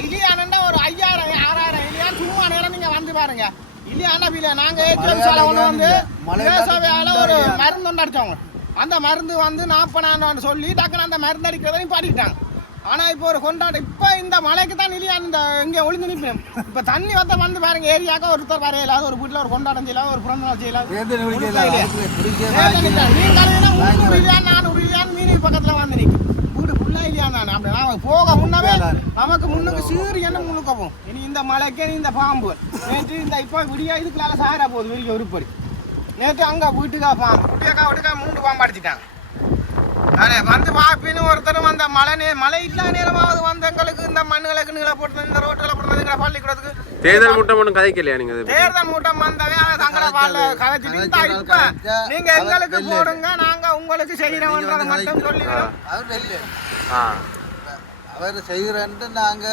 இல்லையானண்டா ஒரு ஐயாயிரம் ஆறாயிரம் இல்லையா சும்மா நேரம் நீங்க வந்து பாருங்க. இல்லையாண்டா இல்ல நாங்க ஏடிஎம் சாலை கொண்டு வந்து மழையால தேசவையால ஒரு மருந்து ஒன்று அடிச்சவங்க அந்த மருந்து வந்து நாற்பதாண்டு சொல்லி டக்குன்னு அந்த மருந்து அடிக்கிறதையும் பாடிட்டாங்க. ஆனா இப்போ ஒரு கொண்டாட்டம் இப்போ இந்த மலைக்கு தான் இல்லையா இந்த இங்க ஒளிந்து நிற்பேன் இப்போ தண்ணி வந்த வந்து பாருங்க ஏரியாக்க ஒருத்தர் வரையலாது ஒரு வீட்டில் ஒரு கொண்டாட்டம் செய்யலாம் ஒரு பிறந்த நாள் செய்யலாம் பிடிக்கல இல்லையா? நானூறு இல்லையான்னு மீனி பக்கத்துல வந்து நிக்கும். வீடு ஆ இல்லையா நானு? அப்படி நாம போக முன்னவே நமக்கு முன்னுக்கு சீரியன்னு முன்னுக்கு போகும். இனி இந்த மலைக்கு இந்த பாம்பு. நேற்று இந்த இப்போ விடியா இதுக்குள்ளால சாரா போகுது விடிய உருப்படி. நேற்று அங்க வீட்டுக்கா பாம்பு குட்டியக்கா வீட்டுக்கா மூன்று பாம்பு அடிச்சிட்டாங்க அடே வந்து பாப்பின்னு ஒருத்தரும் அந்த மழை நே மழை இல்லாத நேரமாவது வந்து எங்களுக்கு இந்த மண்ணுகளுக்கு நீள போட்டு இந்த ரோட்டுகளை போட்டு பள்ளிக்கூடத்துக்கு. தேர்தல் முட்டம் ஒன்றும் கதைக்கலையா நீங்க? தேர்தல் மூட்டம் வந்தவே தங்கட பால்ல கதைச்சிட்டு இப்ப நீங்க எங்களுக்கு போடுங்க நாங்க உங்களுக்கு செய்யறோம்ன்றத மட்டும் சொல்லிக்கிறோம். அவர் செய்கிறன்ட்டு நாங்க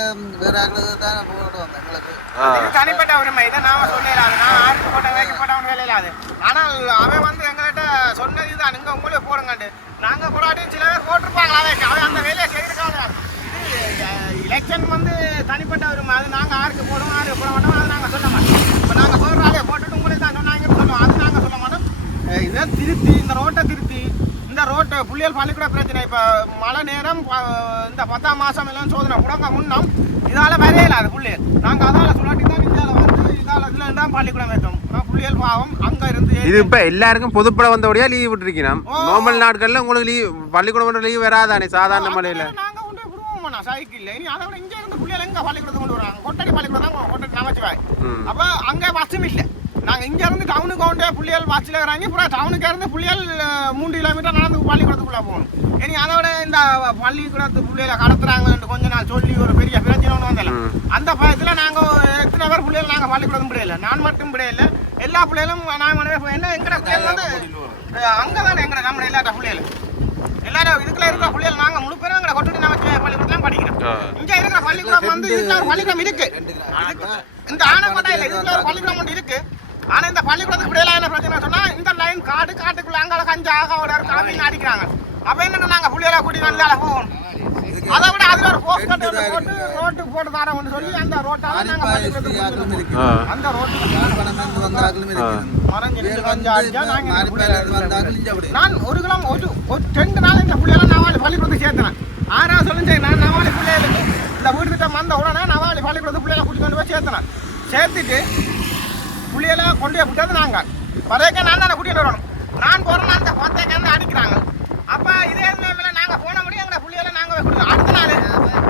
வேற ஆளுக்கு தானே போடுவோம் எங்களுக்கு. ஆ. இது தனிப்பட்ட உரிமை இதை நாம சொல்லலாது நான் ஆருக்கு போட்ட வேலைக்கு போட்டவன் வேலையிலாது ஆனால் அவன் வந்து எங்ககிட்ட சொன்னது இதுதான். நீங்க உங்களே போடுங்கண்டு நாங்க போடாட்டியும் சில பேர் போட்டிருப்பாங்க அவன் அவன் அந்த வேலையை செய்திருக்காங்க. இது எலெக்ஷன் வந்து தனிப்பட்ட உரிமை அது நாங்க ஆருக்கு போடுவோம் ஆருக்கு போட மாட்டோம். அது நாங்க சொல்ல மாட்டோம். இப்போ நாங்க சொல்ற ஆளே போட்டுட்டு உங்களுக்கு தான் சொன்னாங்கன்னு சொல்லுவோம். அது நாங்க சொல்ல மாட்டோம். இதை திருத்தி இந்த ரோட்டை திருத்தி இந்த ரோட்டு புள்ளியல் பள்ளிக்கூட பிரச்சனை. இப்போ மழை நேரம் இந்த பத்தாம் மாதம் எல்லாம் சோதனை முடங்க முன்னம் இதால் வரையில அது புள்ளியல் நாங்கள் அதால் சொல்லாட்டி தான் இதால் வந்து இதால் இதில் தான் பள்ளிக்கூடம் வைத்தோம் புள்ளியல் பாவம் அங்கே இருந்து இது இப்ப எல்லாருக்கும் பொதுப்பட வந்தபடியா லீவ் விட்டுருக்கணும் நார்மல் நாட்கள்ல உங்களுக்கு லீவ் பள்ளிக்கூடம் லீவ் வராதானே? சாதாரண போய் விடுவோம்ண்ணா சைக்கிளில். இனி அதை விட இங்கே இருந்து புள்ளியல் எங்கே பள்ளிக்கூடத்தை கொண்டு வராங்க கொட்டடி பள்ளிக்கூடம் தான் கொட்டடி நமச்சிவாய். அப்போ அங்கே பஸ்ஸும் இல்லை. நாங்கள் இங்க இருந்து டவுனுக்கு கொண்டே புள்ளியல் பஸ்ஸில் இருக்கிறாங்க அப்புறம் டவுனுக்கு இருந்து புள்ளியல் மூன்று கிலோமீட்டர் நடந்து பள்ளிக்கூடத்துக்குள்ளே போகணும். இனி அதோட இந்த பள்ளிக்கூடத்து புள்ளியலை கடத்துறாங்கன்னு கொஞ்ச நாள் சொல்லி ஒரு பெரிய பிரச்சனை ஒன்று வந்தல. அந்த பயத்தில் நாங்கள் எத்தனை பேர் பிள்ளைகள் நாங்கள் பள்ளிக்கூடம் பிடியல நான் மட்டும் பிடியல எல்லா பிள்ளைகளும் போய் என்ன எங்கட பிள்ளைகள் வந்து அங்கே தானே எங்கட நம்ம இல்லாத பிள்ளைகள். எல்லாரும் இதுக்குள்ள இருக்கிற பிள்ளைகள் நாங்கள் முழு பேரும் எங்களை கொட்டுட்டு நம்ம பள்ளிக்கூடத்துல படிக்கிறோம். இங்க இருக்கிற பள்ளிக்கூடம் வந்து இதுல ஒரு பள்ளிக்கூடம் இருக்கு. இந்த ஆனக்கோட்டை இல்ல இதுல ஒரு பள்ளிக்கூடம் ஒன்று இருக்கு. ஆனா இந்த பள்ளிக்கூடத்துக்கு இப்படி எல்லாம் என்ன பிரச்சனை சொன்னா இந்த லைன் காடு காட்டுக்குள்ள அங்கால கஞ்சா ஆகாவோட காவின்னு அடிக்கிறாங்க. அப்ப என்ன நாங்க புள்ளையில கூட்டி வந்து போகணும்? அதை விட அதுல ஒரு போஸ்ட் கட்டு போட்டு ரோட்டு போட்டு தரோம்னு சொல்லி அந்த ரோட்டால நாங்க அந்த ரோட்டு புள்ளையில நான் ஒரு கிலோ ஒரு ஒரு ரெண்டு நாள் இந்த பிள்ளையெல்லாம் நவாலி பள்ளிக்கூடத்துக்கு சேர்த்தேன். ஆறாவது சொல்லுங்க நான் நவாலி பிள்ளைகளுக்கு இந்த வீட்டு திட்டம் வந்த உடனே நவாலி பள்ளிக்கூடத்து பிள்ளைகளை கூட்டி கொண்டு போய் சேர்த்தேன். சேர்த்துட்டு புள்ளையெல்லாம் கொண்டு போய் விட்டது நாங்கள் பதைக்க நான் தானே கூட்டிட்டு வரணும். நான் போகிறேன் அந்த பத்தைக்கு அடிக்கிறாங்க? அப்போ இதே நிலைமையில நாங்கள் போன முடியும் எங்களை புள்ளையில நாங்கள் போய் கொடுத்தோம் அடுத்த நாள்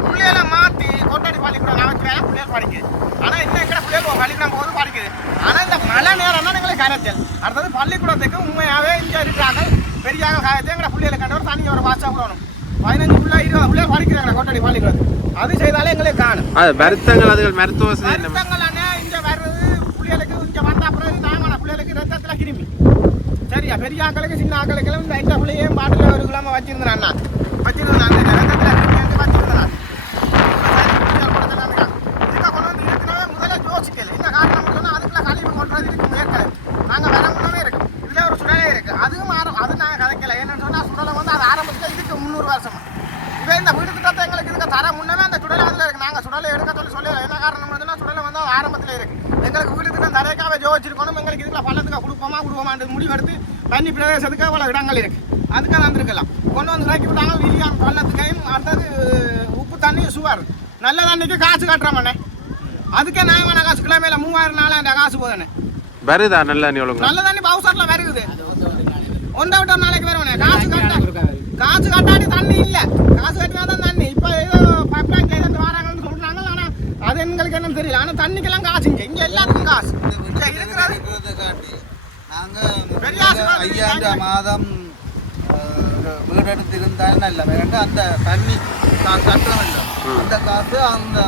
புள்ளையில மாற்றி கொண்டாடி பள்ளிக்கூடம் நான் வச்சு பிள்ளைகள் படிக்குது ஆனால் இன்னும் எங்கட பிள்ளைகள் பள்ளிக்கூடம் போது படிக்குது ஆனால் இந்த மழை நேரம் தான் எங்களுக்கு கரைச்சல் அடுத்தது பள்ளிக்கூடத்துக்கு உண்மையாகவே இங்கே இருக்கிறாங்க. பெரியாக காயத்தை எங்களை பிள்ளைகளை கண்டவர் தனி ஒரு வாட்சா விடணும் பதினஞ்சு பிள்ளை இருபது பிள்ளைகள் படிக்கிறாங்க கொண்டாடி பள்ளிக்கூடம் அது செய்தாலே எங்களுக்கு காணும். அது வருத்தங்கள் அதுகள் மருத்துவ வசதி என்ன வருத்தங்களானே இங்க வர்றது புள்ளைகளுக்கு இங்க வந்த பிறகு நாங்க புள்ளைகளுக்கு ரத்தத்துல கிருமி. சரியா? பெரிய ஆக்களுக்கு சின்ன ஆக்களுக்கெல்லாம் இந்த ஐட்டா பாட்டில் ஒரு குழாம வச்சிருந்தேன் அண்ணா. வச்சிருந்தேன் அந்த ரத்தத்துல கிருமி வந்து வச்சிருந்தேன் இதுக்கு கொண்டு வந்து இருக்கிறவே முதல்ல யோசிக்கல இந்த காரணம் சொன்னா அதுக்குள்ள கழிவு கொண்டுறது இருக்கு மேற்கல நாங்க வர முன்னமே இருக்கு இதுல ஒரு சுடலே இருக்கு அதுவும் ஆரம் அது நாங்க கதைக்கல என்னன்னு சொன்னா சுடலை வந்து அது ஆரம்பத்துல இதுக்கு முந்நூறு இதுக்குள்ள பள்ளத்துக்கு கொடுப்போமா கொடுப்போமான்றது முடிவெடுத்து தண்ணி பிரதேசத்துக்கு அவ்வளோ இடங்கள் இருக்கு? அதுக்காக வந்திருக்கலாம். கொண்டு வந்து இறக்கி விட்டாங்க விலியான் பள்ளத்துக்கையும் அடுத்தது உப்பு தண்ணி சுவர். நல்ல தண்ணிக்கு காசு கட்டுறோம்ண்ணே அதுக்கே நியாயமான காசு கிலோமீட்டர் மூவாயிரம் நாலாயிரம் காசு போதுண்ணே வருதா நல்ல நீ ஒழுங்கு? நல்ல தண்ணி பவுசர்ல வருகுது. ஒன்றை விட்டு நாளைக்கு வருவனே காசு கட்ட காசு கட்டாடி தண்ணி இல்ல. காசு கட்டினா தான் தண்ணி. இப்போ ஏதோ பைப்லைன் கையிலேருந்து வராங்கன்னு சொல்றாங்க ஆனா அது எங்களுக்கு என்னன்னு தெரியல. ஆனா தண்ணிக்கெல்லாம் காசு இங்க. இங்க எல்லாத்துக்கும் காசு இங்க இருக்கிறது இருக்கிறத காட்டி நாங்க ஐயாயிரம் மாதம் அஹ், ஒரு வீடு எடுத்து இருந்தாலும் நல்ல வேண்டாம் அந்த தண்ணி கட்டணம் இல்லை அந்த காசு அந்த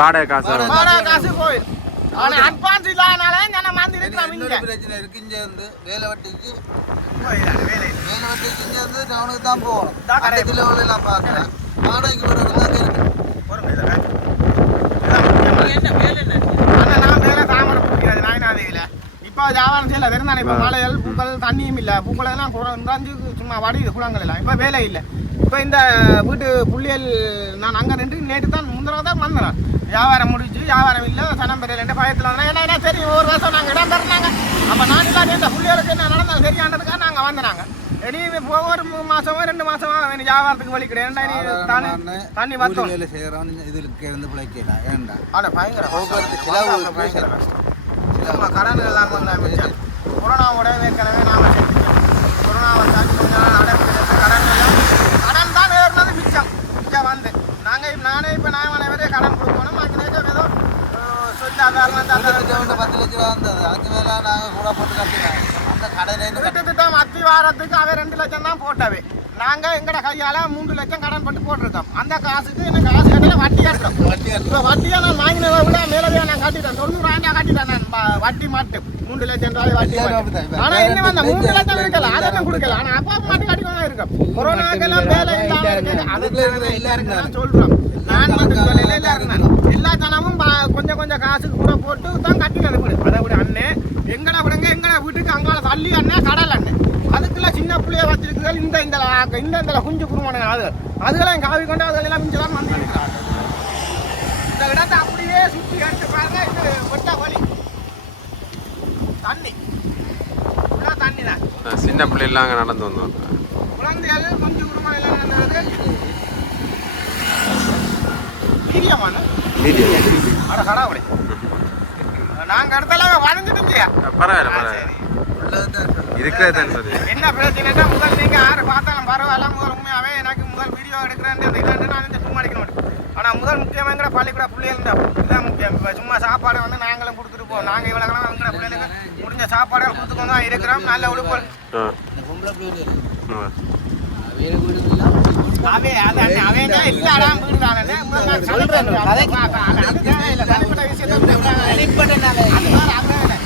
வாடகை காசு வாடகை காசு போயிடும் ஆனா அட்வான்ஸ் இல்லாதனால நான் வந்து இருக்கிறோம் இங்க இன்னொரு பிரச்சனை இருக்கு இங்க இருந்து வேலை வட்டிக்கு வேலை வட்டிக்கு இங்க இருந்து டவுனுக்கு தான் போகணும் தான் அந்த கடைக்கு கிலோவில் எல்லாம் பார்க்குறேன் வாடகைக்கு ஒரு இல்லை, காசு. இதுதான் முக்கியமானது. ஆனா நான் வேலை தாமரை பிடிக்கிறது நாயனாதேவியில இப்போ வியாபாரம் செய்யல வெறும் தானே இப்போ மலைகள் பூக்கள் தண்ணியும் இல்லை. பூக்கள் எல்லாம் குறைஞ்சு சும்மா வடியுது குளங்கள் எல்லாம் இப்போ வேலை இல்லை. இப்போ இந்த வீட்டு புள்ளியல் நான் அங்கே நின்று நேற்று தான் முந்திர தான் வந்தேன். வியாபாரம் முடிஞ்சு வியாபாரம் இல்லை சனம் பெரியல பயத்தில் வந்தேன். ஏன்னா என்ன தெரியும் ஒரு வருஷம் நாங்கள் இடம் தரணாங்க அப்போ நான் இல்லாட்டி இந்த புள்ளியலுக்கு என்ன நடந்தால் சரியானதுக்காக நாங்கள் வந்தனாங்க. இனி இப்போ ஒரு மாசமோ ரெண்டு மாசமா எனக்கு வியாபாரத்துக்கு வழி கிடையாது தண்ணி செய்கிறவன் இதுக்கு இருந்து பிழைக்கலாம் ஏன்டா? ஆனா பயங்கர போக்குவரத்து கஷ்டம். செலவு வாழ்க்கை பயங்கர பேச- கஷ்டம். சும்மா கடன் எல்லாம் கொஞ்சம் மிச்சம். கொரோனாவோட ஏற்கனவே நாம செஞ்சுட்டோம். கொரோனாவை தாண்டி கொஞ்ச நாள் கடன் கடன் தான் ஏறினது மிச்சம் இங்க வந்து நாங்க இப்ப- நானே இப்ப நான் அனைவரே கடன் கொடுக்கணும் ஏதோ அந்த- வீட்டு திட்டம் பத்து லட்ச ரூபா வந்தது அதுக்கு மேலே நாங்கள் கூட போட்டு கட்டினோம் அந்த கடையிலேருந்து வீட்டு திட்டம் அத்தி வாரத்துக்கு அவன் ரெண்டு லட்சம் தான் போட்டவே நாங்க எங்கட கையால மூன்று லட்சம் கடன் பட்டு போட்டிருக்கோம் அந்த காசுக்கு எனக்கு வட்டியை நான் வாங்கினதை விட மேலவே நான் கட்டிட்டேன். தொண்ணூறாயிரம் கட்டிட்டேன் நான். வட்டி மட்டும் மூன்று லட்சம் ரூபாய் வட்டி ஆனா என்ன வந்த? மூன்று லட்சம் இருக்கல அதை நான் கொடுக்கல. ஆனா அப்பா மட்டும் கட்டிக்கொண்டு இருக்கும் கொரோனாக்கெல்லாம் வேலை இல்லாம அதுக்கு எல்லாருக்கும். நான் நான் மட்டும் சொல்லல எல்லாரும் எல்லா ஜனமும் பா- கொஞ்சம் கொஞ்சம் காசுக்கு கூட போட்டு தான் கட்டி அனுப்புது அதை விட அண்ணே எங்கட விடுங்க எங்கட வீட்டுக்கு அங்கால தள்ளி அண்ணே கடல் அண்ணே. அதுக்குள்ள சின்ன பிள்ளைய வச்சிருக்கிறது இந்த இந்த இந்த இந்த குஞ்சு குருமானுங்க அது. அதுக்கெல்லாம் காவி கொண்டு அதெல்லாம் மிஞ்சு தான் வந்து இந்த இடத்தை அப்படியே சுத்தி எடுத்து பாருங்க இது வெட்ட வழி தண்ணி ஃபுல்லாக தண்ணி தான் சின்ன பிள்ளைலாம் அங்கே நடந்து வந்தோம் குழந்தைகள் குஞ்சு குருமான் எல்லாம் நடந்தது. வீரியமான அட கடவுளே. நாங்க இடத்துல வளைஞ்சிட்டு பரவாயில்ல பரவாயில்ல. இருக்கிறது என்பது. என்ன பிரச்சனைனா முதல் நீங்க யாரு பார்த்தாலும் பரவாயில்ல முதல் உண்மையாவே எனக்கு முதல் வீடியோ எடுக்கிறேன் இல்லைன்னு நான் இந்த சும்மா அடிக்க மாட்டேன் ஆனா முதல் முக்கியமாங்கிற பள்ளிக்கூட பிள்ளைகள் தான். இதுதான் முக்கியம். இப்போ சும்மா சாப்பாடு வந்து நாங்களும் கொடுத்துட்டு போவோம் நாங்க இவ்வளோ எங்கிற பிள்ளைகளுக்கு முடிஞ்ச சாப்பாடுகள் கொடுத்துக்கொண்டு தான் இருக்கிறோம் நல்ல உடுப்பு.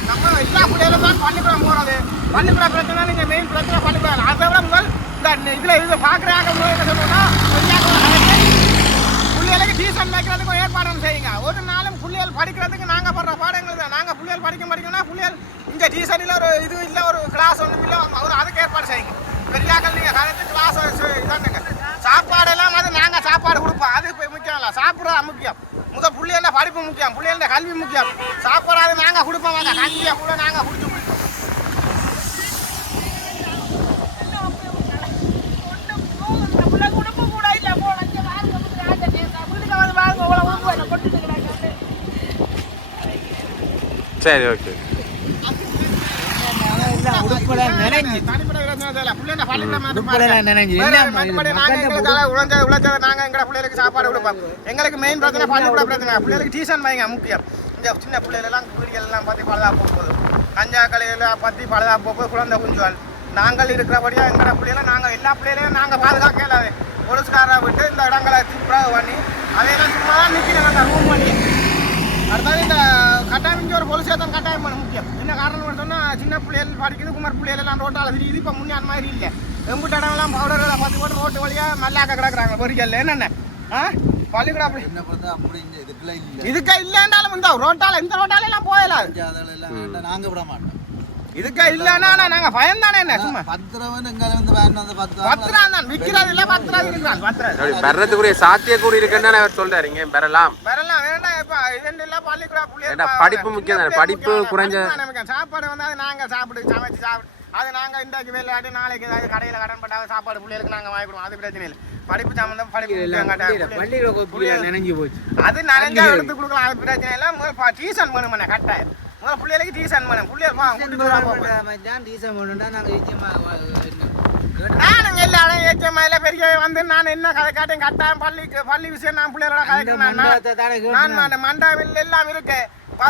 நம்ம எல்லா பிள்ளைகளும் தான் பள்ளிக்கூடம் போறது பள்ளிக்கூட பிரச்சனை நீங்க மெயின் பிரச்சனை பள்ளிக்கூடம் அதை விட முதல் இந்த இதுல இது என்ன சொல்லுவோம்னா பிள்ளைகளுக்கு டியூஷன் வைக்கிறதுக்கு ஏற்பாடு செய்யுங்க ஒரு நாளும் பிள்ளைகள் படிக்கிறதுக்கு நாங்க படுற பாடங்கள் தான் நாங்க பிள்ளைகள் படிக்க படிக்கணும்னா பிள்ளைகள் இங்கே டீசனில் ஒரு இது இல்லை ஒரு கிளாஸ் ஒன்றும் இல்லை. ஒரு அதுக்கு ஏற்பாடு செய்யுங்க. பெரியாக்கள் நீங்கள் கலந்து கிளாஸ் இதானுங்க சாப்பாடு எல்லாம் அது நாங்கள் சாப்பாடு கொடுப்போம். அது இப்போ முக்கியம் இல்லை. சாப்பிட்றது முக்கியம். முதல் பிள்ளைகள படிப்பு முக்கியம்? பிள்ளைகள கல்வி முக்கியம்? சாப்பாடு அது நாங்கள் கொடுப்போம் வாங்க. கல்வியை கூட நாங்கள் கொடுத்து சரி ஓகே. உடுப்புல நினைஞ்சு. உடுப்புல. நினைஞ்சு. நாங்க எங்க பிள்ளைகளுக்கு சாப்பாடு கொடுப்போம். எங்களுக்கு மெயின் பிரச்சனை பள்ளிக்கூட பிரச்சனை பிள்ளைகளுக்கு டியூஷன் வைங்க முக்கியம். இந்த சின்ன பிள்ளைகள் எல்லாம் வீடுகள் எல்லாம் பத்தி பழுதா போகுது கஞ்சா கலையெல்லாம் பத்தி பழுதா போகுது குழந்தை குஞ்சுகள் நாங்கள் இருக்கிறபடியா எங்கட பிள்ளைகளை நாங்க எல்லா பிள்ளைகளையும் நாங்க பாதுகாக்க இயலாது போலீஸ்காரரை விட்டு இந்த இடங்களை துப்புரவு பண்ணி அதையெல்லாம் சும்மா தான் நிற்கிறேன் அந்த ரூம் பண்ணி. அடுத்தது இந்த கட்டாயம் ஒரு போலீஸ் ஸ்டேஷன் கட்டாயம் பண்ண முக்கியம். என்ன காரணம் சொன்னால் சின்ன பிள்ளைகள் படிக்குது குமார் பிள்ளைகள் எல்லாம் ரோட்டால் தெரியுது இப்போ முன்னே அந்த மாதிரி இல்லை. எம்பிட்டு இடம்லாம் பவுடர்களை பத்து போட்டு ரோட்டு வழியாக மல்லாக்க கிடக்குறாங்க பொறிக்கல்ல. என்னென்ன? ஆ? பள்ளிக்கூடம் அப்படி. என்ன பார்த்தா அப்படி இதுக்கெல்லாம் இல்லை. இதுக்கே இல்லைன்றாலும் இந்த ரோட்டால் இந்த ரோட்டால எல்லாம் வேண்டாம் நாங்கள் விட மாட்டோம். இதுக்கே இல்லைன்னா நாங்க பயந்தானே என்ன சும்மா. பத்திரவன் எங்களை வந்து வேணும் அந்த பத்து பத்து ரூபா தான். விற்கிறது இல்லை பத்து ரூபா இருக்கிறான் பத்து ரூபா அப்படி பெறதுக்குரிய சாத்தியக்கூறு இருக்குன்னு அவர் சொல்றாரு. இங்க பெறலாம் வரலாம். வேண்டாம் இப்ப இது இல்ல பள்ளிக்கூட புள்ளிய படிப்பு முக்கியம் தானே. படிப்பு குறைஞ்ச- சாப்பாடு வந்து அது நாங்க சாப்பிடு சமைச்சு சாப்பிடு. அது நாங்க இன்றைக்கு விளையாட்டு நாளைக்கு ஏதாவது கடையில கடன் பட்டாவது சாப்பாடு புள்ளிகளுக்கு நாங்க வாங்கி கொடுவோம் அது பிரச்சனை இல்லை. படிப்பு சம்பந்தம் படிப்பு நினைஞ்சு போச்சு. அது நனைஞ்சா எடுத்து கொடுக்கலாம். அது பிரச்சனை இல்லை. முதல் டியூஷன் பண்ணுமே கட்டாயம். முதல்ல பிள்ளைகளுக்கு டியூஷன் பண்ண பிள்ளைகள். தான் டீசல் பண்ணுண்டா நாங்கள் நிச்சயமாக நானும் எல்லாரும் ஏச்சமையில பெரிய வந்து நான் என்ன கதை காட்டேன் கட்டாயம் பள்ளிக்கு பள்ளி விஷயம் நான் பிள்ளைகளோட கதைக்கிறேன் நான். மண்டாவில் எல்லாம் இருக்கு.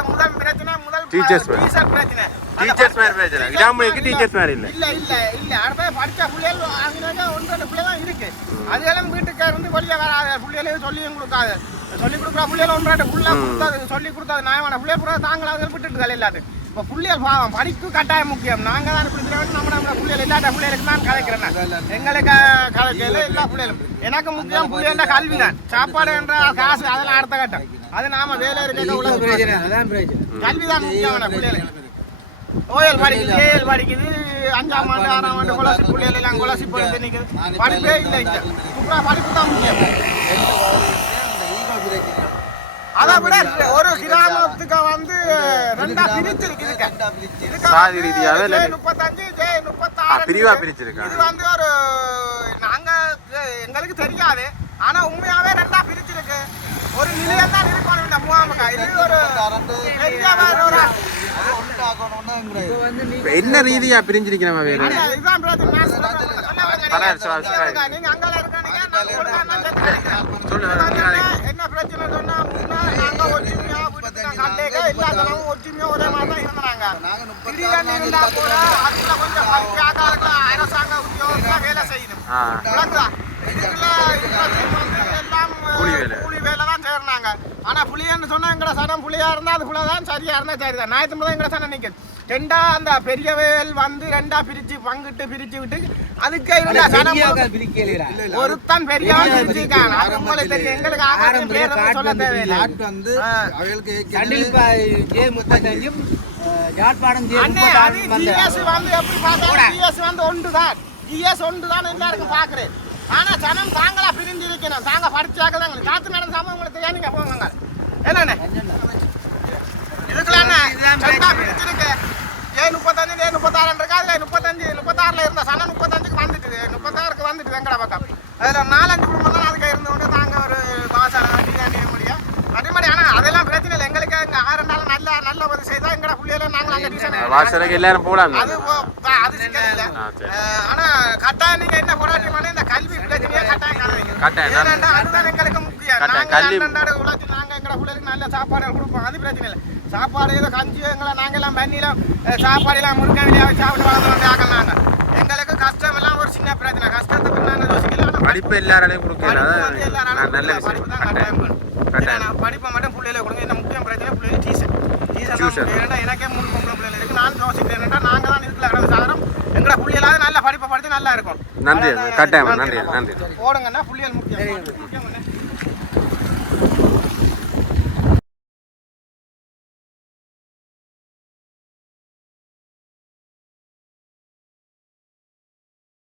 முதல் பிரச்சனை முதல் மாதிரி. டீச்சர் பிரச்சனை. டீச்சர்ஸ் மாதிரி பிரச்சனை. மாதிரி டீச்சர்ஸ் மாதிரி இல்ல. இல்ல இல்ல இல்ல. அடுத்த படிச்ச பிள்ளைகள் அங்கே ஒன்று ரெண்டு பிள்ளை தான் இருக்கு அதுகளும் வீட்டுக்கு இருந்து வெளியே வராது பிள்ளைகளையும் சொல்லியும் கொடுக்காது. சொல்லி கொடுக்குற பிள்ளைகள் ஒன்று ரெண்டு புள்ள கொடுத்தது சொல்லி கொடுத்தது நியாயமான பிள்ளைய பூரா தாங்களாக விட்டுட்டு எல்லாத்தையும். இப்போ பிள்ளைகள் பாவம் படிப்பு கட்டாயம் முக்கியம். நாங்கள் தான் இருக்கிற நம்ம நம்ம பிள்ளைகள் இல்லாட்ட பிள்ளைகளுக்கு தான் நான். எங்களுக்கு கலைக்கையில் எல்லா பிள்ளைகளும். எனக்கு முக்கியம் பிள்ளைகள கல்வி தான் சாப்பாடு என்ற காசு அதெல்லாம் அடுத்த கட்டம். அது நாம வேலை இருக்க உள்ள பிரச்சனை கல்விதான் முக்கியமான பிள்ளைகளுக்கு ஓயல் படிக்குது ஏஎல் படிக்குது அஞ்சாம் ஆண்டு ஆறாம் ஆண்டு கொலசி பிள்ளைகள் எல்லாம் கொலசி படித்து நிற்குது படிப்பே இல்லை இங்க. சூப்பரா படிப்பு தான் முக்கியம். அதை விட ஒரு கிராமத்துக்கு வந்து ரெண்டா இதுக்கு. இதுக்கு சாதி வந்து ரீதியாவே இல்ல? ஜே முப்பத்தஞ்சு ஜே முப்பத்தாறு பிரிவா பிரிச்சிருக்காங்க. இது வந்து ஒரு நாங்க எங்களுக்கு தெரியாது ஆனா உண்மையாவே ரெண்டா பிரிச்சிருக்கு ஒரு நிலையம் தான் இருக்கணும் இந்த முகாமுக்கு இது ஒரு என்ன ரீதியா பிரிஞ்சிருக்கிறோம் வேறு. நீங்க அங்கால. வந்து என்ன பிரச்சனை சொன்னா, நாங்க ஒற்றுமையா வீட்டுக்கு தான் கண்டேங்க, எல்லா ஜனமும் ஒற்றுமையா ஒரே மாதிரி தான் இருந்தாங்க. திடீர்னு இருந்தா கூட கொஞ்சம் அரசாங்க வேலை செய்யணும். ஆ விளக்குதா? இதுக்குள்ள இருக்கிற team வந்து எல்லாம் கூலி வேலை. தான் செய்றாங்க. ஆனா புலியன்னு சொன்னா எங்கட சனம் புலியா இருந்தா அது புலதான் சரியா இருந்தா சரிதான். ஞாயிற்று முதல் எங்கட சனம் நிக்குது. ரெண்டா அந்த பெரிய வேல் வந்து ரெண்டா பிரிச்சு பங்கிட்டு பிரிச்சு விட்டு அதுக்கு இருந்தா சனம் ஒருத்தன் உங்களுக்கு தெரியும். எங்களுக்கு வந்து சொல்ல தேவையில்லை. வந்து. அவர்களுக்கு கண்டிப்பா ஜே முப்பத்தஞ்சும் அஹ், யாழ்ப்பாணம் ஜே அண்ணே அது முப்பத்தாறும் வந்து ஜிஎஸ் வந்து எப்படி பார்த்தாலும் ஜிஎஸ் வந்து ஒன்று தான் ஜிஎஸ் ஒன்று தான் எல்லாருக்கும் பார்க்குறேன். ஆனா சனம் தாங்களா பிரிஞ்சு இருக்கணும் தாங்க படிச்சாக்க தான் காத்து நடந்த சமயம் உங்களுக்கு நீங்க போவாங்க என்னண்ணே? இதுக்கெல்லாம் ஏ முப்பத்தஞ்சு ஏ இருக்கா? அதுல முப்பத்தஞ்சு முப்பத்தாறுல இருந்த சனம் முப்பத்தஞ்சுக்கு வந்துட்டு முப்பத்தாறுக்கு வந்துட்டு வெங்கட பக்கம் அதுல நாலஞ்சு குடும்பம் தான் அதுக்கு இருந்தவங்க தாங்க ஒரு பாசால வண்டி தாண்டி முடியும் அதே ஆனா அதெல்லாம் பிரச்சனை இல்லை. எங்களுக்கு எங்க ஆறு நாள் நல்ல நல்ல உதவி செய்தா எங்கட புள்ளியில நாங்கள் அங்க டிசைன் வாசலுக்கு எல்லாரும் போலாம் அது அது சிக்கல் இல்ல. கட்டாயம் நீங்க என்ன போராட்டம் பண்ணி இந்த கல்வி பிரச்சனையை கட்டாயம் அதுதான் எங்களுக்கு முக்கியம். கட்டாயம் நாங்க கல்வி- அன்றாட உழைச்சு நாங்க எங்கட பிள்ளைகளுக்கு நல்ல சாப்பாடு கொடுப்போம். அது பிரச்சனை இல்ல. சாப்பாடு ஏதோ கஞ்சி எங்களை நாங்கெல்லாம் பண்ணில சாப்பாடு எல்லாம் முருங்கை வெளியாக சாப்பிட்டு வளர்ந்து ஆகலாம் நாங்க. எங்களுக்கு கஷ்டம் எல்லாம் ஒரு சின்ன பிரச்சனை. கஷ்டத்துக்கு நாங்க யோசிக்கல ஆனா படிப்பு எல்லாராலையும் கொடுக்கல. வந்து நல்ல. படிப்பு தான் கட்டாயம் படிப்பை மட்டும் பிள்ளைகளை கொடுங்க என்ன முக்கியம் பிரச்சனை? Teacher Tuition. தான் ஏன்னா எனக்கே மூணு பொம்பளை பிள்ளைகள் இருக்கு. நான் யோசிக்கிறேன் என்னன்னா நாங்க தான் இதுக்குள்ள கடந்து சாகிறோம் எங்கட புள்ளியலாவது நல்ல படிப்பை படித்து நல்லா இருக்கும் நன்றி கட்டாயம் நன்றி. நன்றி போடுங்கன்னா புள்ளியல் முக்கியம்?